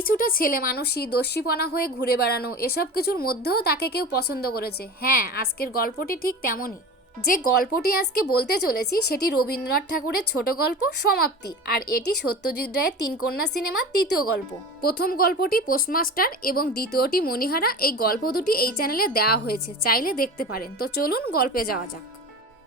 কিছুটা ছেলে মানুষই দস্যিপনা হয়ে ঘুরে বেড়ানো এসব কিছুর মধ্যেও তাকে কেউ পছন্দ করেছে। হ্যাঁ আজকের গল্পটি ঠিক তেমনই। যে গল্পটি আজকে বলতে চলেছি সেটি রবীন্দ্রনাথ ঠাকুরের ছোট গল্প সমাপ্তি, আর এটি সত্যজিৎ রায়ের তিন কন্যা সিনেমার তৃতীয় গল্প। প্রথম গল্পটি পোস্টমাস্টার এবং দ্বিতীয়টি মণিহারা, এই গল্প দুটি এই চ্যানেলে দেওয়া হয়েছে, চাইলে দেখতে পারেন। তো চলুন গল্পে যাওয়া যাক।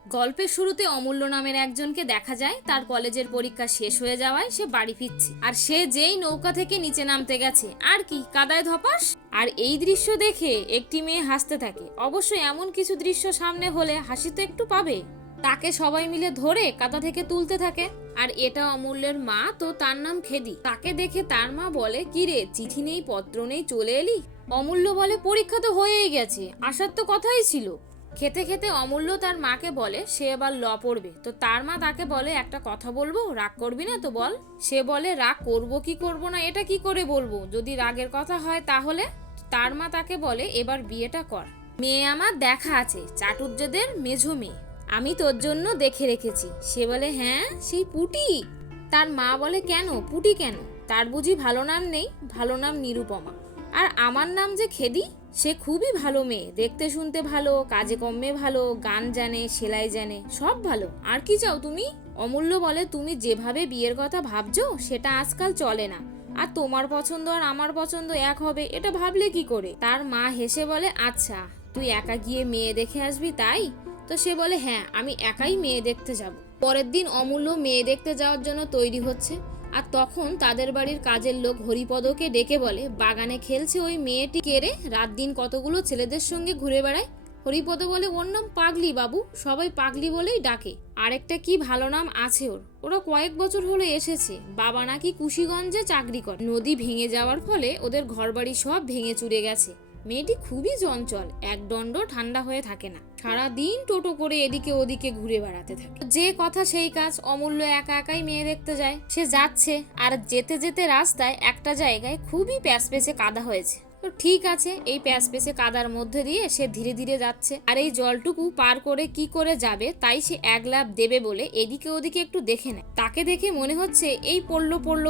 গল্পের শুরুতে অমূল্য নামের একজনকে দেখা যায়, তার কলেজের পরীক্ষা শেষ হয়ে যাওয়ায় সে বাড়ি ফিরছে। আর সে যেই নৌকা থেকে নিচে নামতে গেছে, আর কি, কাদায় ধপাস? আর এই দৃশ্য দেখে একটি মেয়ে হাসতে থাকে। অবশ্যই এমন কিছু দৃশ্য সামনে হলে হাসি তো একটু পাবে। তাকে সবাই মিলে ধরে কাদা থেকে তুলতে থাকে। আর এটা অমূল্যের মা, তো তার নাম খেদি। তাকে দেখে তার মা বলে, কিরে, চিঠি নেই, পত্র নেই, চলে এলি? অমূল্য বলে, পরীক্ষা তো হয়েই গেছে, আসার তো কথাই ছিল। খেতে খেতে অমূল্য তার মাকে বলে, সে এবার ল পড়বে। তো তার মা তাকে বলে, একটা কথা বলব? রাগ করবি না তো বল। সে বলে, রাগ করব কি করব না, এটা কি করে বলব? যদি রাগের কথা হয় তাহলে? তার মা তাকে বলে, এবার বিয়েটা কর। মেয়ে আমার দেখা আছে চাটুর্যদের মেঝো মেয়ে। আমি তোর জন্য দেখে রেখেছি। সে বলে হ্যাঁ? সেই পুটি? তার মা বলে, কেন? পুটি কেন? তার বুঝি ভালো নাম নেই, ভালো নাম নিরুপমা। আর আমার নাম যে খেদি? সে খুবই ভালো মেয়ে, দেখতে শুনতে ভালো, কাজে কর্মে ভালো, গান জানে, সেলাই জানে, সব ভালো। আর কি চাও তুমি? অমূল্য বলে তুমি যেভাবে বিয়ের কথা ভাবছ, সেটা আজকাল চলে না। আর তোমার পছন্দ আর আমার পছন্দ এক হবে, এটা ভাবলে কি করে? তার মা হেসে বলে আচ্ছা তুই একা গিয়ে মেয়ে দেখে আসবি তাই? তো সে বলে হ্যাঁ আমি একাই মেয়ে দেখতে যাব। পরের দিন অমূল্য মেয়ে দেখতে যাওয়ার জন্য তৈরি হচ্ছে। আর তখন তাদের বাড়ির কাজের লোক হরিপদকে ডেকে বলে, বাগানে খেলছে ওই মেয়েটি কেড়ে রাত দিন কতগুলো ছেলেদের সঙ্গে ঘুরে বেড়ায়? হরিপদ বলে, ওর নাম পাগলি বাবু, সবাই পাগলি বলেই ডাকে। আরেকটা কি ভালো নাম আছে ওর? ওরা কয়েক বছর হলো এসেছে। বাবা নাকি কুশিগঞ্জে চাকরি করে। নদী ভেঙে যাওয়ার ফলে ওদের ঘরবাড়ি সব ভেঙে চুরে গেছে। মেয়েটি খুবই চঞ্চল, এক দণ্ড ঠান্ডা হয়ে থাকে না। সারা দিন টোটো করে এদিকে ওদিকে ঘুরে বেড়াতে থাকে। যে কথা সেই কাজ অমূল্য একা একাই মেয়ে দেখতে যায়। সে যাচ্ছে, আর যেতে যেতে রাস্তায় একটা জায়গায় খুবই প্যাচ পেঁচে কাদা হয়েছে। তো ঠিক আছে, এই প্যাচ পেঁচে কাদার মধ্যে দিয়ে সে ধীরে ধীরে যাচ্ছে। আর এই জলটুকু পার করে কি করে যাবে, তাই সে এক লাভ দেবে বলে এদিকে ওদিকে একটু দেখে নেয়। তাকে দেখে মনে হচ্ছে এই পড়ল পড়ল,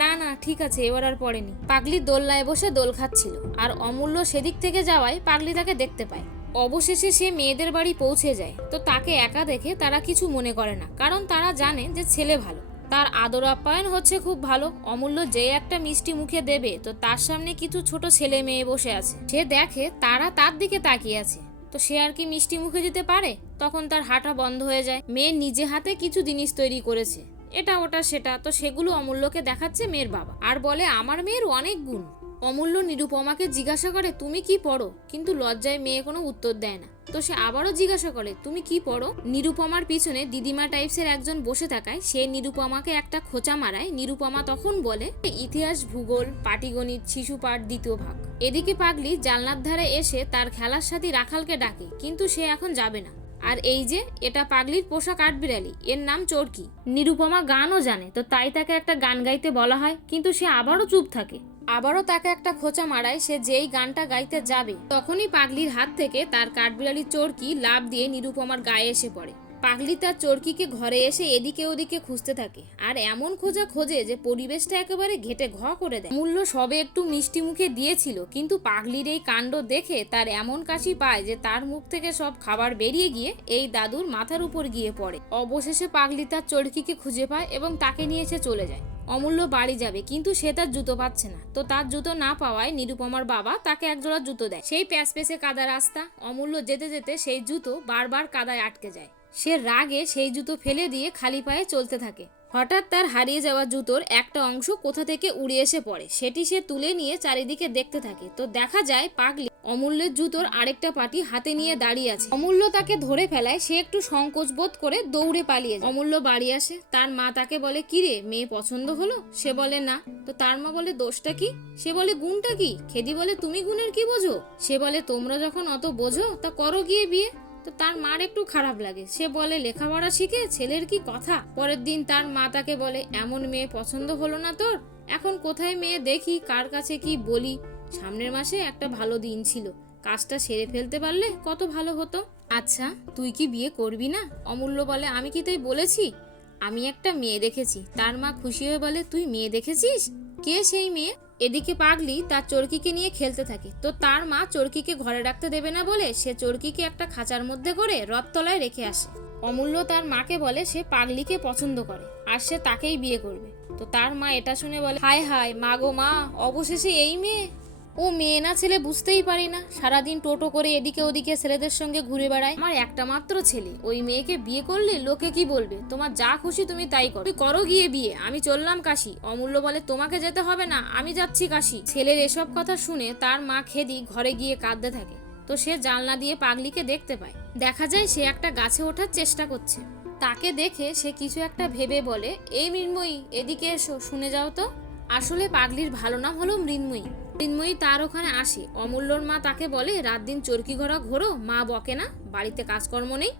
না না, ঠিক আছে, এবার আর পড়েনি। পাগলি দোলনায় বসে দোল খাচ্ছিল, আর অমূল্য সেদিক থেকে যাওয়ায় পাগলি তাকে দেখতে পায়। অবশেষে সে মেয়েদের বাড়ি পৌঁছে যায়। তো তাকে একা দেখে তারা কিছু মনে করে না, কারণ তারা জানে যে ছেলে ভালো। তার আদর আপ্যায়ন হচ্ছে খুব ভালো। অমূল্য যে একটা মিষ্টি মুখে দেবে, তো তার সামনে কিছু ছোট ছেলে মেয়ে বসে আছে। সে দেখে তারা তার দিকে তাকিয়ে আছে। তো সে আর কি মিষ্টি মুখে দিতে পারে? তখন তার হাঁটা বন্ধ হয়ে যায়। মেয়ে নিজে হাতে কিছু জিনিস তৈরি করেছে। এটা, ওটা, সেটা, তো সেগুলো অমূল্যকে দেখাচ্ছে মেয়ের বাবা। আর বলে, আমার মেয়ের অনেক গুণ। অমূল্য নিরুপমাকে জিজ্ঞাসা করে, তুমি কি পড়ো? কিন্তু লজ্জায় মেয়ে কোনো উত্তর দেয় না। তো সে আবারও জিজ্ঞাসা করে, তুমি কি পড়ো? নিরুপমার পিছনে দিদিমা টাইপসের একজন বসে থাকায়, সে নিরুপমাকে একটা খোঁচা মারায়। নিরুপমা তখন বলে, ইতিহাস, ভূগোল, পাটিগণিত, শিশুপাঠ, দ্বিতীয় ভাগ। এদিকে পাগলি জানলার ধারে এসে তার খেলার সাথী রাখালকে ডাকে, কিন্তু সে এখন যাবে না। আর এই যে, এটা পাগলির পোষা কাঠবিড়ালি এর নাম চরকি। নিরুপমা গানও জানে, তো তাই তাকে একটা গান গাইতে বলা হয়, কিন্তু সে আবারও চুপ থাকে। আবারও তাকে একটা খোঁচা মারায় সে যেই গানটা গাইতে যাবে, তখনই পাগলির হাত থেকে তার কাঠবিড়ালি চরকি লাভ দিয়ে নিরুপমার গায়ে এসে পড়ে। পাগলি তার চরকিকে ঘরে এসে এদিকে ওদিকে খুঁজতে থাকে। আর এমন খোঁজা খোঁজে যে পরিবেশটা একেবারে ঘেটে ঘ করে দেয়। মূল্য সবে একটু মিষ্টি মুখে দিয়েছিল, কিন্তু পাগলির এই কাণ্ড দেখে তার এমন কাশি পায় যে তার মুখ থেকে সব খাবার বেরিয়ে গিয়ে এই দাদুর মাথার উপর গিয়ে পড়ে। অবশেষে পাগলি তার চরকিকে খুঁজে পায় এবং তাকে নিয়ে এসে চলে যায়। অমূল্য বাড়ি যাবে, কিন্তু সে তার জুতো পাচ্ছে না। তো তার জুতো না পাওয়ায় নিরুপমার বাবা তাকে একজোড়া জুতো দেয়। সেই প্যাচ পেঁচে কাদা রাস্তা। অমূল্য যেতে যেতে সেই জুতো বারবার কাদায় আটকে যায়। সে রাগে সেই জুতো ফেলে দিয়ে খালি পায়ে চলতে থাকে। হঠাৎ তার হারিয়ে যাওয়া জুতোর একটা অংশ কোথা থেকে উড়ে এসে পড়ে, সেটি সে তুলে নিয়ে চারিদিকে দেখতে থাকে। তো দেখা যায় পাগলি অমূল্যের জুতোর আরেকটা পাটি হাতে নিয়ে দাঁড়িয়ে আছে। অমূল্য তাকে ধরে ফেলায়, সে একটু সংকোচ বোধ করে দৌড়ে পালিয়ে যায়। অমূল্য বাড়ি আসে, তার মা তাকে বলে কিরে মেয়ে পছন্দ হলো? সে বলে, না। তো তার মা বলে, দোষটা কি? সে বলে, গুণটা কি? খেদি বলে, তুমি গুণের কি বোঝো? সে বলে, তোমরা যখন অত বোঝো, তা করো গিয়ে বিয়ে। তো তার মার একটু খারাপ লাগে। সে বলে, লেখাপড়া শিখে ছেলের কি কথা? পরের দিন তার মা তাকে বলে, এমন মেয়ে পছন্দ হলো না তোর? এখন কোথায় মেয়ে দেখি, কার কাছে কি বলি? সামনের মাসে একটা ভালো দিন ছিল। কাজটা সেরে ফেলতে পারলে কত ভালো হতো। আচ্ছা তুই কি বিয়ে করবি না? অমূল্য বলে, আমি কি তাই বলেছি? আমি একটা মেয়ে দেখেছি। তার মা খুশি হয়ে বলে, তুই মেয়ে দেখেছিস? কে সেই মেয়ে? এদিকে পাগলি তার চরকিকে নিয়ে খেলতে থাকে। তো তার মা চরকিকে ঘরে রাখতে দেবে না বলে সে চরকিকে একটা খাঁচার মধ্যে করে রথতলায় রেখে আসে। অমূল্য তার মাকে বলে সে পাগলিকে পছন্দ করে আর সে তাকেই বিয়ে করবে। তো তার মা এটা শুনে বলে, হায় হায়, মা গো মা, অবশেষে এই মেয়ে? ও মেয়ে না ছেলে বুঝতেই পারি না। সারাদিন টোটো করে এদিকে ওদিকে ছেলেদের সঙ্গে ঘুরে বেড়ায়। আমার একটা মাত্র ছেলে। ওই মেয়েকে বিয়ে করলে লোকে কি বলবে? তোমার যা খুশি তুমি তাই করো। করো গিয়ে বিয়ে। আমি চললাম কাশি। অমূল্য বলে, তোমাকে যেতে হবে না, আমি যাচ্ছি কাশি। ছেলের এসব কথা শুনে তার মা খেদি ঘরে গিয়ে কাঁদতে থাকে। তো সে জানলা দিয়ে পাগলিকে দেখতে পায়। দেখা যায় সে একটা গাছে ওঠার চেষ্টা করছে। তাকে দেখে সে কিছু একটা ভেবে বলে, এই মৃন্ময়ী, এদিকে এসো, শুনে যাও তো। আসলে পাগলির ভালো নাম হলো মৃন্ময়ী। মৃন্ময়ী তার ওখানে আসে। অমূল্যর মা তাকে বলে, রাত দিন চরকি ঘোরা ঘোরো, মা বকে না, বাড়িতে কাজকর্ম নেই।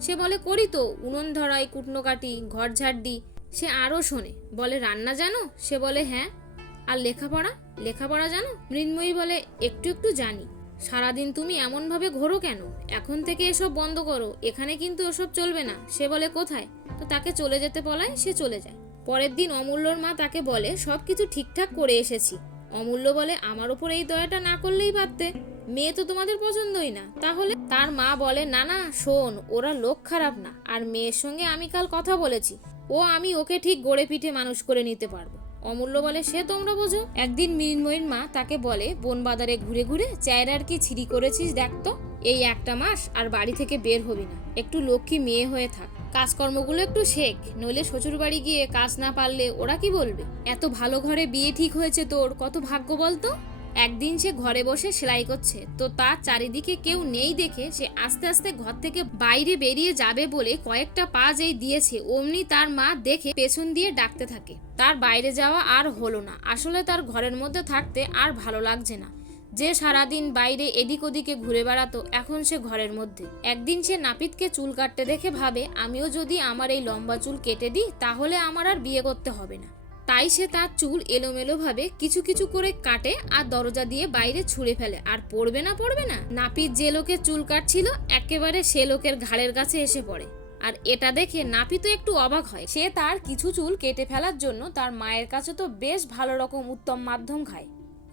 সে বলে, করি তো, উনুন ধরাই, কুটনো কাটি, ঘর ঝাড় দিই। সে আরও শোনে, বলে, রান্না জানো? সে বলে হ্যাঁ। আর লেখাপড়া? লেখাপড়া জানো? মৃন্ময়ী বলে, একটু একটু জানি। সারাদিন তুমি এমনভাবে ঘোরো কেন? এখন থেকে এসব বন্ধ করো, এখানে কিন্তু ওসব চলবে না। সে বলে, কোথায়? তো তাকে চলে যেতে বলায়, সে চলে যায়। পরের দিন অমূল্যর মা তাকে বলে সব কিছু ঠিকঠাক করে এসেছি। অমূল্য বলে, আমার ওপর এই দয়াটা না করলেই পারতে মেয়ে তো তোমাদের পছন্দই না। তাহলে? তার মা বলে, না না, শোন, ওরা লোক খারাপ না। আর মেয়ের সঙ্গে আমি কাল কথা বলেছি। ও, আমি ওকে ঠিক গড়ে পিঠে মানুষ করে নিতে পারব। অমূল্য বলে, সে তোমরা বোঝো? একদিন মৃন্ময়ীর মা তাকে বলে বন বাজারে ঘুরে ঘুরে চেহারার কি ছিরি করেছিস দেখ তো? এই একটা মাস আর বাড়ি থেকে বের হবি না। একটু লক্ষ্মী মেয়ে হয়ে থাক। কাজকর্মগুলো একটু শেখ, নইলে শ্বশুর বাড়ি গিয়ে কাজ না পারলে ওরা কি বলবে? এত ভালো ঘরে বিয়ে ঠিক হয়েছে তোর, কত ভাগ্য বলতো? একদিন সে ঘরে বসে সেলাই করছে, তো তার চারিদিকে কেউ নেই দেখে সে আস্তে আস্তে ঘর থেকে বাইরে বেরিয়ে যাবে বলে কয়েকটা পা যেই দিয়েছে, অমনি তার মা দেখে পেছন দিয়ে ডাকতে থাকে। তার বাইরে যাওয়া আর হলো না, আসলে তার ঘরের মধ্যে থাকতে আর ভালো লাগছে না। যে সারাদিন বাইরে এদিক ওদিকে ঘুরে বেড়াতো, এখন সে ঘরের মধ্যে। একদিন সে নাপিতকে চুল কাটতে দেখে ভাবে, আমিও যদি আমার এই লম্বা চুল কেটে দিই, তাহলে আমার আর বিয়ে করতে হবে না। তাই সে তার চুল এলোমেলোভাবে কিছু কিছু করে কাটে আর দরজা দিয়ে বাইরে ছুঁড়ে ফেলে। আর পড়বে না পড়বে না? নাপিত যে লোকের চুল কাটছিল, একেবারে সে লোকের ঘাড়ের কাছে এসে পড়ে। আর এটা দেখে নাপি তো একটু অবাক হয়। সে তার কিছু চুল কেটে ফেলার জন্য তার মায়ের কাছে তো বেশ ভালো রকম উত্তম মাধ্যম খায়।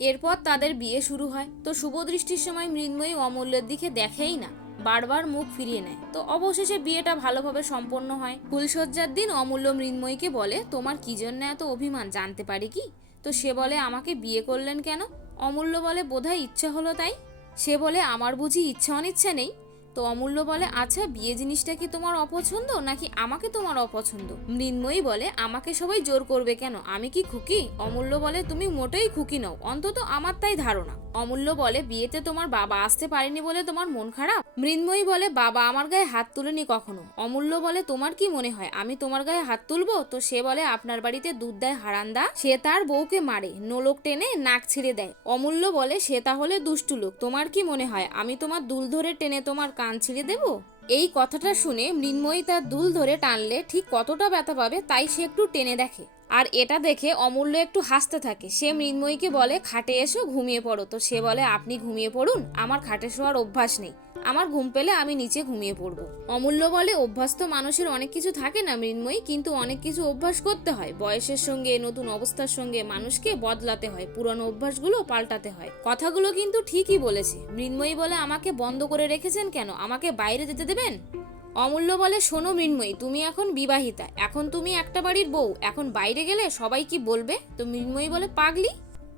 এরপর তাদের বিয়ে শুরু হয়। তো শুভদৃষ্টির সময় মৃন্ময়ী অমূল্যের দিকে দেখেই না, বারবার মুখ ফিরিয়ে নেয়। তো অবশেষে বিয়েটা ভালোভাবে সম্পন্ন হয়। ফুলসজ্জার দিন অমূল্য মৃন্ময়ীকে বলে, তোমার কি জন্য এত অভিমান? জানতে পারি কি? তো সে বলে, আমাকে বিয়ে করলেন কেন? অমূল্য বলে, বোধহয় ইচ্ছা হলো তাই। সে বলে, আমার বুঝি ইচ্ছা অনিচ্ছা নেই। তো অমূল্য বলে আচ্ছা বিয়ে জিনিসটা কি তোমার অপছন্দ নাকি আমাকে তোমার অপছন্দ? মৃন্ময়ী বলে, আমাকে সবাই জোর করবে কেন? আমি কি খুকি? অমূল্য বলে, তুমি মোটেই খুকি নও, অন্তত আমার তাই ধারণা। অমূল্য বলে, বিয়েতে তোমার বাবা আসতে পারেনি বলে তোমার মন খারাপ? মৃন্ময়ী বলে, বাবা আমার গায়ে হাত তুলেনি কখনো। অমূল্য বলে, তোমার কি মনে হয়, আমি তোমার গায়ে হাত তুলবো? তো সে বলে, আপনার বাড়িতে দুধ দেয় হারান্দা, সে তার বউকে মারে, নোলক টেনে নাক ছিঁড়ে দেয়। অমূল্য বলে, সে তাহলে দুষ্টু লোক, তোমার কি মনে হয়, আমি তোমার দুল ধরে টেনে তোমার কান ছিঁড়ে দেব? এই কথাটা শুনে মৃন্ময়ী তার দুল ধরে টানলে ঠিক কতটা ব্যথা পাবে তাই সে একটু টেনে দেখে। আর এটা দেখে অমূল্য একটু হাসতে থাকে। সে মৃন্ময়ীকে বলে, খাটে এসো, ঘুমিয়ে পড়ো। তো সে বলে, আপনি ঘুমিয়ে পড়ুন, আমার খাটে শোয়ার অভ্যাস নেই। আমার ঘুম পেলে আমি নিচে ঘুমিয়ে পড়ব। অমূল্য বলে, অভ্যাস তো মানুষের অনেক কিছু থাকে না মৃন্ময়ী, কিন্তু অনেক কিছু অভ্যাস করতে হয়। বয়সের সঙ্গে, নতুন অবস্থার সঙ্গে মানুষকে বদলাতে হয়, পুরনো অভ্যাসগুলো পাল্টাতে হয়। কথাগুলো কিন্তু ঠিকই বলেছে। মৃন্ময়ী বলে, আমাকে বন্ধ করে রেখেছেন কেন? আমাকে বাইরে যেতে দেবেন? অমূল্য বলে, শোনো মৃন্ময়ী, তুমি এখন বিবাহিতা। এখন তুমি একটা বাড়ির বউ। এখন বাইরে গেলে সবাই কি বলবে? তো মৃন্ময়ী বলে, পাগলি?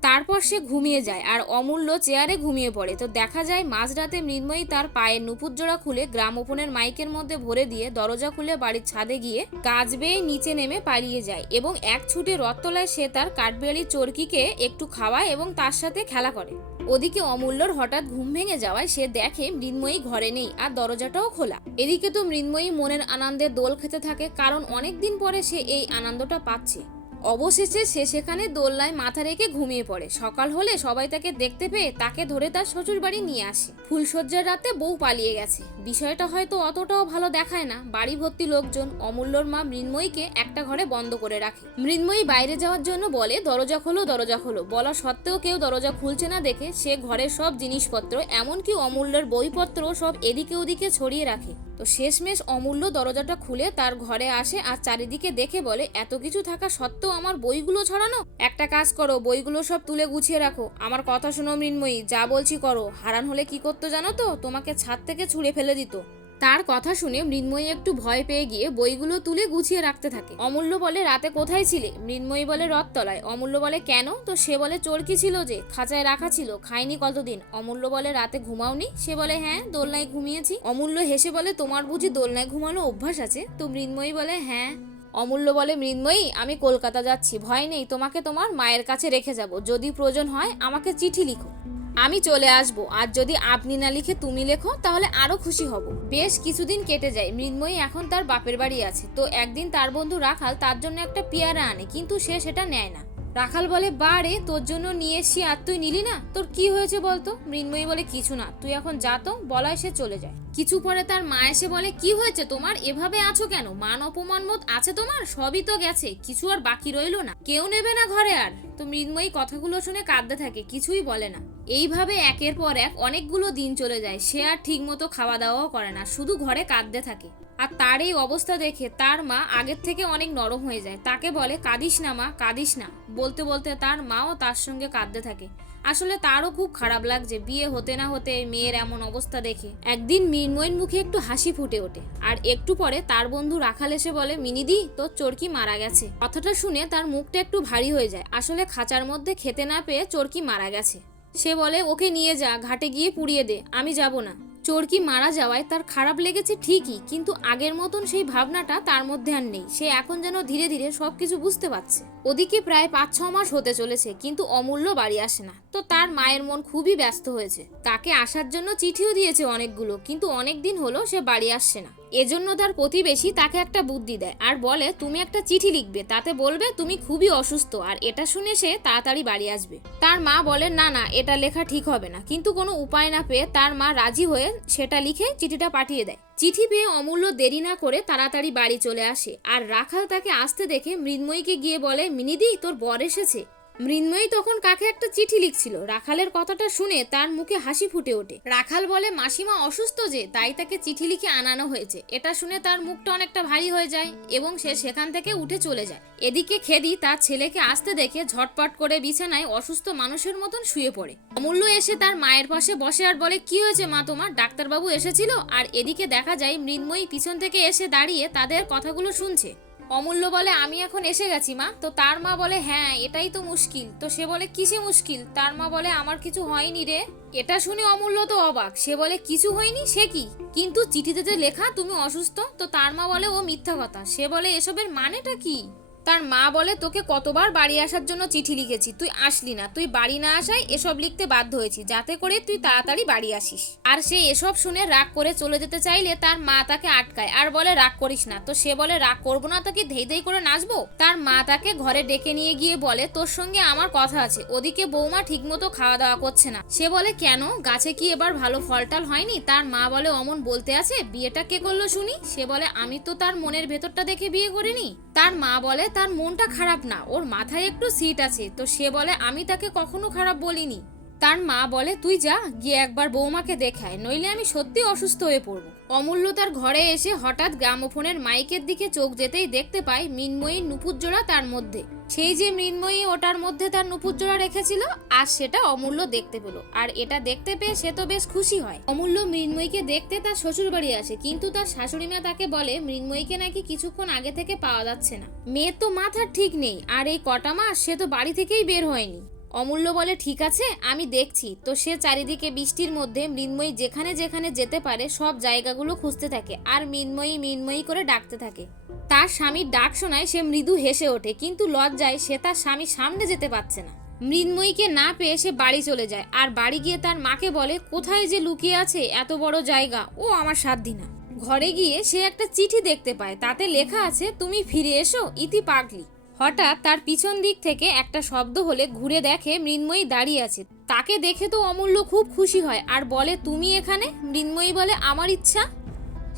তারপর সে ঘুমিয়ে যায় আর অমূল্য চেয়ারে ঘুমিয়ে পড়ে। তো দেখা যায় মাঝরাতে মৃন্ময়ী তার পায়ের নুপুর জোড়া খুলে গ্রামোফোনের মাইকের মধ্যে ভরে দিয়ে দরজা খুলে বাড়ির ছাদে গিয়ে গাছ বেয়ে নিচে নেমে পালিয়ে যায় এবং এক ছুটে রথতলায় সে তার কাঠবিড়ালি চরকিকে একটু খাওয়ায় এবং তার সাথে খেলা করে। ওদিকে অমূল্যর হঠাৎ ঘুম ভেঙে যাওয়ায় সে দেখে মৃন্ময়ী ঘরে নেই আর দরজাটাও খোলা। এদিকে তো মৃন্ময়ী মনের আনন্দে দোল খেতে থাকে কারণ অনেক দিন পরে সে এই আনন্দটা পাচ্ছে। অবশেষে সে সেখানে দোলনায় মাথা রেখে ঘুমিয়ে পড়ে। সকাল হলে সবাই তাকে দেখতে পেয়ে তাকে ধরে তার শ্বশুর বাড়ি নিয়ে আসে। ফুলসজ্জার রাতে বউ পালিয়ে গেছে। বিষয়টা হয়তো অতটাও ভালো দেখায় না। বাড়ি ভর্তি লোকজন অমূল্যর মা মৃন্ময়ীকে একটা ঘরে বন্ধ করে রাখে। মৃন্ময়ী বাইরে যাওয়ার জন্য বলে, দরজা খোলো দরজা খোলো। বলা সত্ত্বেও কেউ দরজা খুলছে না দেখে সে ঘরের সব জিনিসপত্র, এমনকি অমূল্যের বইপত্র সব এদিকে ওদিকে ছড়িয়ে রাখে। তো শেষমেশ অমূল্য দরজাটা খুলে তার ঘরে আসে আর চারিদিকে দেখে বলে, এত কিছু থাকা সত্ত্বেও আমার বইগুলো ছড়ানো? একটা কাজ করো, বইগুলো সব তুলে গুছিয়ে রাখো। আমার কথা শোনো মৃন্ময়ী, যা বলছি করো। হারান হলে কি করতো জানো তো? তোমাকে ছাদ থেকে ছুঁড়ে ফেলে দিত। তার কথা শুনে মৃন্ময়ী একটু ভয় পেয়ে গিয়ে বইগুলো তুলে গুছিয়ে রাখতে থাকে। অমূল্য বলে, রাতে কোথায় ছিলে? মৃন্ময়ী বলে, রথতলায়। অমূল্য বলে, কেন? তো সে বলে চোরকি ছিল যে? খাঁচায় রাখা ছিল খাইনি কতদিন। অমূল্য বলে, রাতে ঘুমাওনি? সে বলে হ্যাঁ দোলনায় ঘুমিয়েছি। অমূল্য হেসে বলে, তোমার বুঝি দোলনায় ঘুমানো অভ্যাস আছে? তো মৃন্ময়ী বলে হ্যাঁ। অমূল্য বলে, মৃন্ময়ী, আমি কলকাতা যাচ্ছি। ভয় নেই, তোমাকে তোমার মায়ের কাছে রেখে যাব। যদি প্রয়োজন হয়, আমাকে চিঠি লিখো। আমি চলে আসব। আর যদি আপনি না লিখে তুমি লেখো, তাহলে আরও খুশি হব। বেশ কিছুদিন কেটে যায়। মৃন্ময়ী এখন তার বাপের বাড়ি আছে। তো একদিন তার বন্ধু রাখাল তার জন্য একটা পেয়ারা আনে, কিন্তু সে সেটা নেয় না। রাখাল বলে, বারে, তোর জন্য নিয়ে এসি আর তুই নিলি না? তোর কি হয়েছে বলতো? মৃন্ময়ী বলে, কিছু না, তুই এখন যা তো, বলায় সে চলে যায়। কিছু পরে তার মা এসে বলে, কি হয়েছে তোমার? এভাবে আছো কেন? মান অপমান বোধ আছে তোমার? সবই তো গেছে, কিছু আর বাকি রইল না। কেউ নেবে না ঘরে আর? তো মৃন্ময়ী কথাগুলো শুনে কাঁদতে থাকে, কিছুই বলে না। এইভাবে একের পর এক অনেকগুলো দিন চলে যায়, সে আর ঠিক মতো খাওয়া দাওয়াও করে না, শুধু ঘরে কাঁদতে থাকে। আর তার এই অবস্থা দেখে তার মা আগের থেকে অনেক নরম হয়ে যায়। তাকে বলে, কাঁদিস না মা, কাঁদিস না। বলতে বলতে তার মাও তার সঙ্গে কাঁদতে থাকে। আসলে তারও খুব খারাপ লাগছে বিয়ে হতে না হতে মেয়ের এমন অবস্থা দেখে। একদিন মৃন্ময়ীর মুখে একটু হাসি ফুটে ওঠে আর একটু পরে তার বন্ধু রাখাল এসে বলে, মিনিদি, তোর চরকি মারা গেছে। কথাটা শুনে তার মুখটা একটু ভারী হয়ে যায়। আসলে খাঁচার মধ্যে খেতে না পেয়ে চরকি মারা গেছে। সে বলে, ওকে নিয়ে যা, ঘাটে গিয়ে পুড়িয়ে দে, আমি যাব না। চোরকি মারা যাওয়ায় তার খারাপ লেগেছে ঠিকই, কিন্তু আগের মতন সেই ভাবনাটা তার মধ্যে আর নেই। সে এখন যেন ধীরে ধীরে সবকিছু বুঝতে পারছে। ওদিকে প্রায় পাঁচ, ছ মাস হতে চলেছে, কিন্তু অমূল্য বাড়ি আসে না। তো তার মায়ের মন খুবই ব্যস্ত হয়েছে। তাকে আসার জন্য চিঠিও দিয়েছে অনেকগুলো, কিন্তু অনেক দিন হলো সে বাড়ি আসছে না। এজন্য তার প্রতিবেশী তাকে একটা বুদ্ধি দেয় আর বলে, তুমি একটা চিঠি লিখবে, তাতে বলবে তুমি খুবই অসুস্থ, আর এটা শুনে সে তাড়াতাড়ি বাড়ি আসবে। তার মা বলে, না না, এটা লেখা ঠিক হবে না। কিন্তু কোনো উপায় না পেয়ে তার মা রাজি হয়ে সেটা লিখে চিঠিটা পাঠিয়ে দেয়। চিঠি পেয়ে অমূল্য দেরি না করে তাড়াতাড়ি বাড়ি চলে আসে। আর রাখাল তাকে আসতে দেখে মৃন্ময়ীকে গিয়ে বলে, মিনিদি, তোর বর এসেছে। মৃন্ময়ী তখন কাকে একটা চিঠি লিখছিল। রাখালের কথাটা শুনে তার মুখে হাসি ফুটে ওঠে। রাখাল বলে, মাসিমা অসুস্থ যে, তাই তাকে চিঠি লিখে আনানো হয়েছে। এটা শুনে তার মুখটা অনেকটা ভারী হয়ে যায় এবং সে সেখান থেকে উঠে চলে যায়। এদিকে খেদি তার ছেলেকে আসতে দেখে ঝটপট করে বিছানায় অসুস্থ মানুষের মতন শুয়ে পড়ে। অমূল্য এসে তার মায়ের পাশে বসে আর বলে, কি হয়েছে মা তোমার? ডাক্তারবাবু এসেছিল? আর এদিকে দেখা যায় মৃন্ময়ী পিছন থেকে এসে দাঁড়িয়ে তাদের কথাগুলো শুনছে। অমূল্য বলে, আমি এখন এসে গেছি, মা। তো তার মা বলে হ্যাঁ এটাই তো মুশকিল। তো সে বলে, কিসে মুশকিল? তার মা বলে, আমার কিছু হয়নি রে। এটা শুনে অমূল্য তো অবাক। সে বলে, কিছু হয়নি? সে কি? কিন্তু চিঠিতে যে লেখা, তুমি অসুস্থ? তো তার মা বলে, ও মিথ্যা কথা। সে বলে, এসবের মানেটা কি? তার মা বলে, তোকে কতবার বাড়ি আসার জন্য চিঠি লিখেছি, তুই আসলি না। তুই বাড়ি না আসায় এসব লিখতে বাধ্য হয়েছি, যাতে করে তুই তাড়াতাড়ি বাড়ি আসিস। আর সে এসব শুনে রাগ করে চলে যেতে চাইলে তার মা তাকে আটকায়। আর বলে, রাগ করিস না। তো সে বলে, রাগ করব না তাকে ধেই ধেই করে নাচবো? তার মা তাকে ঘরে ডেকে নিয়ে গিয়ে বলে, তোর সঙ্গে আমার কথা আছে, ওদিকে বৌমা ঠিকমতো খাওয়া দাওয়া করছে না। সে বলে, কেন? গাছে কি এবার ভালো ফলটাল হয়নি? তার মা বলে, অমন বলতে আছে, বিয়েটা কে করল শুনি? সে বলে, আমি তো তার মনের ভেতরটা দেখে বিয়ে করিনি। তার মা বলে, তার মনটা খারাপ না, ওর মাথায় একটু সিট আছে। তো সে বলে, আমি তাকে কখনো খারাপ বলিনি। তার মা বলে, তুই যা, গিয়ে একবার বৌমাকে দেখায়, নইলে আমি সত্যি অসুস্থ হয়ে পড়ব। অমূল্য তার ঘরে এসে হঠাৎ গ্রামোফোনের মাইকের দিকে চোখ যেতেই দেখতে পায় মৃন্ময়ীর নুপুর জোড়া তার মধ্যে। সেই যে মৃন্ময়ী ওটার মধ্যে তার নুপুর জোড়া রেখেছিল আর সেটা অমূল্য দেখতে পেল, আর এটা দেখতে পেয়ে সে তো বেশ খুশি হয়। অমূল্য মৃন্ময়ীকে দেখতে তার শ্বশুর বাড়ি আসে, কিন্তু তার শাশুড়ি মা তাকে বলে, মৃন্ময়ীকে নাকি কিছুক্ষণ আগে থেকে পাওয়া যাচ্ছে না। মেয়ের তো মাথার ঠিক নেই, আর এই কটা মাস সে তো বাড়ি থেকেই বের হয়নি। অমূল্য বলে, ঠিক আছে, আমি দেখছি। তো সে চারিদিকে বৃষ্টির মধ্যে মৃন্ময়ী যেখানে যেখানে যেতে পারে, সব জায়গাগুলো খুঁজতে থাকে আর মৃন্ময়ী মৃন্ময়ী করে ডাকতে থাকে। তার স্বামীর ডাক শোনায় সে মৃদু হেসে ওঠে, কিন্তু লজ্জায় সে তার স্বামীর সামনে যেতে পারছে না। মৃন্ময়ীকে না পেয়ে সে বাড়ি চলে যায় আর বাড়ি গিয়ে তার মাকে বলে, কোথায় যে লুকিয়ে আছে এত বড় জায়গা? ও আমার সাধ্যি না। ঘরে গিয়ে সে একটা চিঠি দেখতে পায়, তাতে লেখা আছে, তুমি ফিরে এসো, ইতি পাগলি। হঠাৎ তার পিছন দিক থেকে একটা শব্দ হলে ঘুরে দেখে মৃন্ময়ী দাঁড়িয়ে আছে। তাকে দেখে তো অমূল্য খুব খুশি হয়, আর বলে, তুমি এখানে? মৃন্ময়ী বলে, আমার ইচ্ছা।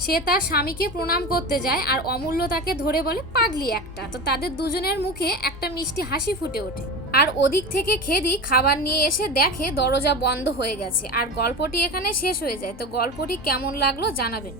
সে তার স্বামীকে প্রণাম করতে যায়, আর অমূল্য তাকে ধরে বলে, পাগলি একটা। তো তাদের দুজনের মুখে একটা মিষ্টি হাসি ফুটে ওঠে। আর ওদিক থেকে খেদি খাবার নিয়ে এসে দেখে দরজা বন্ধ হয়ে গেছে, আর গল্পটি এখানে শেষ হয়ে যায়। তো গল্পটি কেমন লাগল জানাবেন।